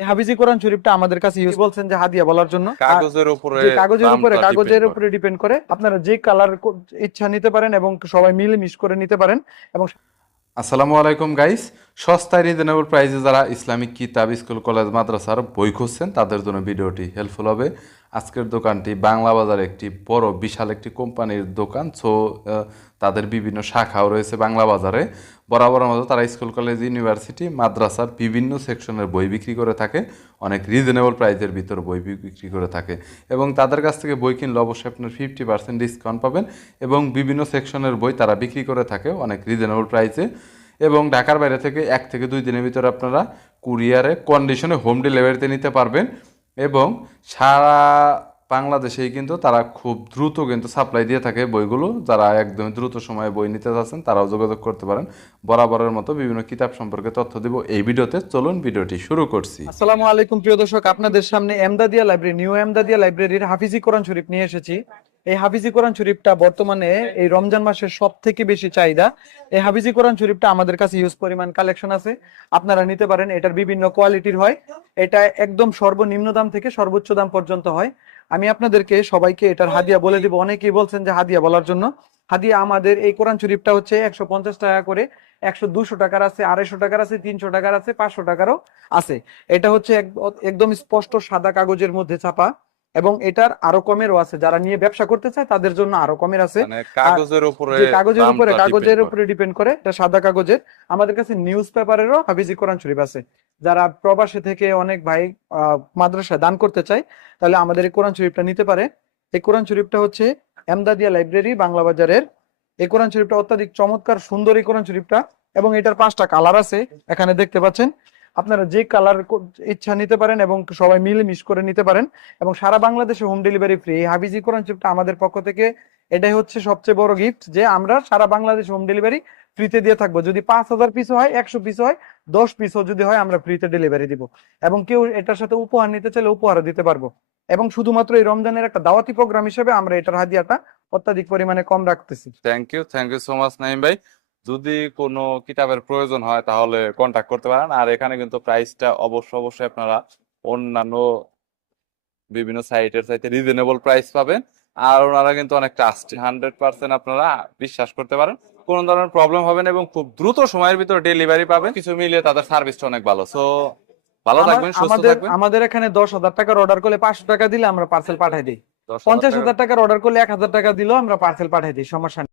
এই হাফিজি কোরআন শরীফটা আমাদের কাছে ইউজ বলছেন যে হাদিয়া বলার জন্য। কাগজের উপরে যে কাগজের দামটা উপরে ডিপেন্ড করে আপনারা যে কালার ইচ্ছা নিতে পারেন এবং সবাই মিলে মিশ করে নিতে পারেন। এবং আসসালামু আলাইকুম গাইস, সস্তায় রিজনেবল প্রাইসে যারা ইসলামিক কিতাব, স্কুল, কলেজ, মাদ্রাসার বই খুঁজছেন তাদের জন্য ভিডিওটি হেল্পফুল হবে। আজকের দোকানটি বাংলা বাজার একটি বড় বিশাল একটি কোম্পানির দোকান। তাদের বিভিন্ন শাখাও রয়েছে বাংলা বাজারে। বরাবর মতো তারা স্কুল, কলেজ, ইউনিভার্সিটি, মাদ্রাসার বিভিন্ন সেকশনের বই বিক্রি করে থাকে, অনেক রিজনেবল প্রাইসের ভিতর বই বিক্রি করে থাকে। এবং তাদের কাছ থেকে বই কিনলে অবশ্যই আপনার 50% ডিসকাউন্ট পাবেন। এবং বিভিন্ন সেকশনের বই তারা বিক্রি করে থাকে অনেক রিজনেবল প্রাইসে। এবং ঢাকার বাইরে থেকে 1 থেকে 2 দিনের ভিতরে আপনারা কুরিয়ারে কন্ডিশনে হোম ডেলিভারিতে নিতে পারবেন। এবং সারা বাংলাদেশেই কিন্তু তারা খুব দ্রুত কিন্তু সাপ্লাই দিয়ে থাকে বইগুলো। যারা একদম দ্রুত সময়ে বই নিতে যাচ্ছেন তারাও যোগাযোগ করতে পারেন। বরাবরের মতো বিভিন্ন কিতাব সম্পর্কে তথ্য দিব এই ভিডিওতে। চলুন ভিডিওটি শুরু করছি। আসসালামু আলাইকুম প্রিয় দর্শক, আপনাদের সামনে এমদাদিয়া লাইব্রেরি, নিউ এমদাদিয়া লাইব্রেরির হাফিজি কোরআন শরীফ নিয়ে এসেছি। এই হাফিজি কোরআন শরীফটা বর্তমানে এই রমজান মাসের সব থেকে বেশি চাহিদা। এই হাফিজি কোরআন শরীফটা আমাদের কাছে ইউজ পরিমাণ কালেকশন আছে, আপনারা নিতে পারেন। এটার বিভিন্ন কোয়ালিটির হয়, এটা একদম সর্বনিম্ন দাম থেকে সর্বোচ্চ দাম পর্যন্ত হয়। আমি আপনাদেরকে সবাইকে এটার হাদিয়া বলে দিব। অনেকেই বলছেন যে হাদিয়া বলার জন্য। হাদিয়া আমাদের এই কোরআন শরীফটা হচ্ছে 150 টাকা করে, 200 টাকার আছে, 250 টাকার আছে, 300 টাকার আছে, 500 টাকারও আছে। এটা হচ্ছে একদম স্পষ্ট সাদা কাগজের মধ্যে ছাপা, এবং এটার আরো কমেরও আছে। যারা নিয়ে ব্যবসা করতে চায় তাদের জন্য আরো কমের আছে। মানে কাগজের উপরে কাগজের উপরে ডিপেন্ড করে, এটা সাদা কাগজের। আমাদের কাছে নিউজ পেপারেরও হাফিজি কোরআন শরীফ আছে। যারা প্রবাসে থেকে অনেক ভাই মাদ্রাসায় দান করতে চায়, তাহলে আমাদের এই কোরআন শরীফটা নিতে পারে। এই কোরআন শরীফটা হচ্ছে এমদাদিয়া লাইব্রেরি বাংলা বাজারের। এই কোরআন শরীফটা অত্যাধিক চমৎকার সুন্দর এই কোরআন শরীফটা, এবং এটার 5টা কালার আছে এখানে দেখতে পাচ্ছেন। আপনারা যে কালার ইচ্ছা নিতে পারেন এবং সবাই মিলে মিশ করে নিতে পারেন। এবং সারা বাংলাদেশে হোম ডেলিভারি ফ্রি। এই হাফিজি কোরআন শরীফটা আমাদের পক্ষ থেকে এটাই হচ্ছে সবচেয়ে বড় গিফট, যে আমরা সারা বাংলাদেশে হোম ডেলিভারি ফ্রিতে দিয়ে থাকবো। যদি 5000 পিস হয়, 100 পিস হয়, 10 পিসও যদি হয়, আমরা ফ্রিতে ডেলিভারি দিব। এবং কেউ এটার সাথে উপহার নিতে চাইলে উপহারও দিতে পারবো। এবং শুধুমাত্র এই রমজানের একটা দাওয়াতি প্রোগ্রাম হিসেবে আমরা এটার হাদিয়াটা অত্যাধিক পরিমাণে কম রাখতেছি। Thank you so much Naim ভাই। যদি কোনো কিতাবের প্রয়োজন হয় তাহলে কন্টাক্ট করতে পারেন। আর এখানে কিন্তু প্রাইসটা অবশ্যই আপনারা অন্যান্য বিভিন্ন সাইটের চাইতে রিজনেবল প্রাইস পাবেন। আর ওনারা কিন্তু অনেক ট্রাস্টেড, 100% আপনারা বিশ্বাস করতে পারেন। কোনো ধরনের প্রবলেম হবে না এবং খুব দ্রুত সময়ের ভিতরে ডেলিভারি পাবেন। কিছু মিলিয়ে তাদের সার্ভিসটা অনেক ভালো। সো ভালো থাকবেন, সুস্থ থাকবেন। আমাদের এখানে 10,000 টাকার অর্ডার করলে 500 টাকা দিলে আমরা পার্সেল পাঠিয়ে দিই। 50,000 টাকার অর্ডার করলে 1,000 টাকা দিলেও আমরা পার্সেল পাঠিয়ে দিই, সমস্যা নেই।